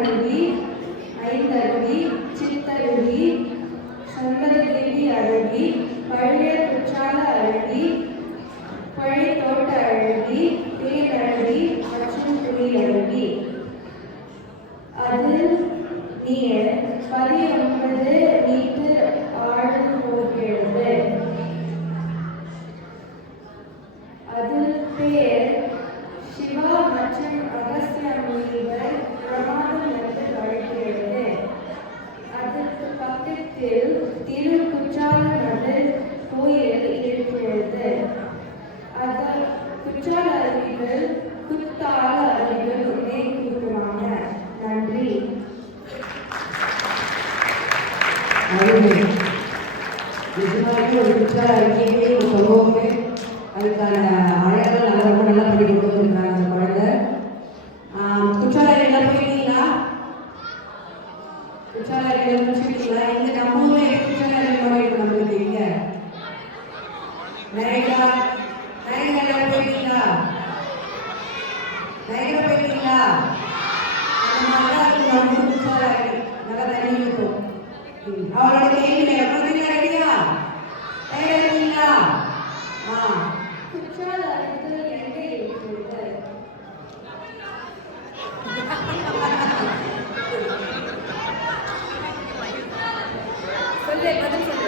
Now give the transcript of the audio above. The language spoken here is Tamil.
அருவி, ஐந்தருவி, சித்தருவி, சந்தனதேவி அருவி, பழைய குற்றால அருவி, பழைய தோட்ட அருவி, தேன் அருவி மற்றும் புலி அருவி. அதில் நீர் 19 மீட்டர் ஆழம் போகிறது. அதில் பேர் சிவா மற்றும் அகஸ்திய முனிவர் பிரமாதம் என்று அழைக்கிறது. அதற்கு பக்கத்தில் திரு குற்றாலநாதர் கோயில் இருக்கிறது. அது குற்றால அருவிகள் குத்தால அருவிகள் ஒரே கூட்டுவாங்க. நன்றி. நிஜமாகவே ஒரு குற்றால அருவியே ஒரு சம்பவமே. அதுக்கான அழகாக நாங்கள் ரொம்ப நல்லா பண்ணி கொடுத்துருக்காங்க அந்த குழந்தை. குற்றால அருவியெல்லாம் போயிருக்கீங்களா? குற்றால அருவியெல்லாம் முடிச்சுருக்கீங்களா? இந்த நம்ம ஊரில் குற்றால அருவி போயிருக்கு நம்மளுக்கு இங்கே. நயகா எல்லாம் போயிருக்கீங்களா? நயகா போயிருக்கீங்களா? அந்த மாதிரிலாம் இருக்கும் நம்ம ஊர் குற்றால அருவி. நல்லா தண்ணி இருக்கும். அவளோட கேள்வி ரெடியா? தயாரா இருக்கீங்களா? குற்றால அருவிகள் எங்கே இருக்கிறது? சொல்லு, பதில் சொல்லு.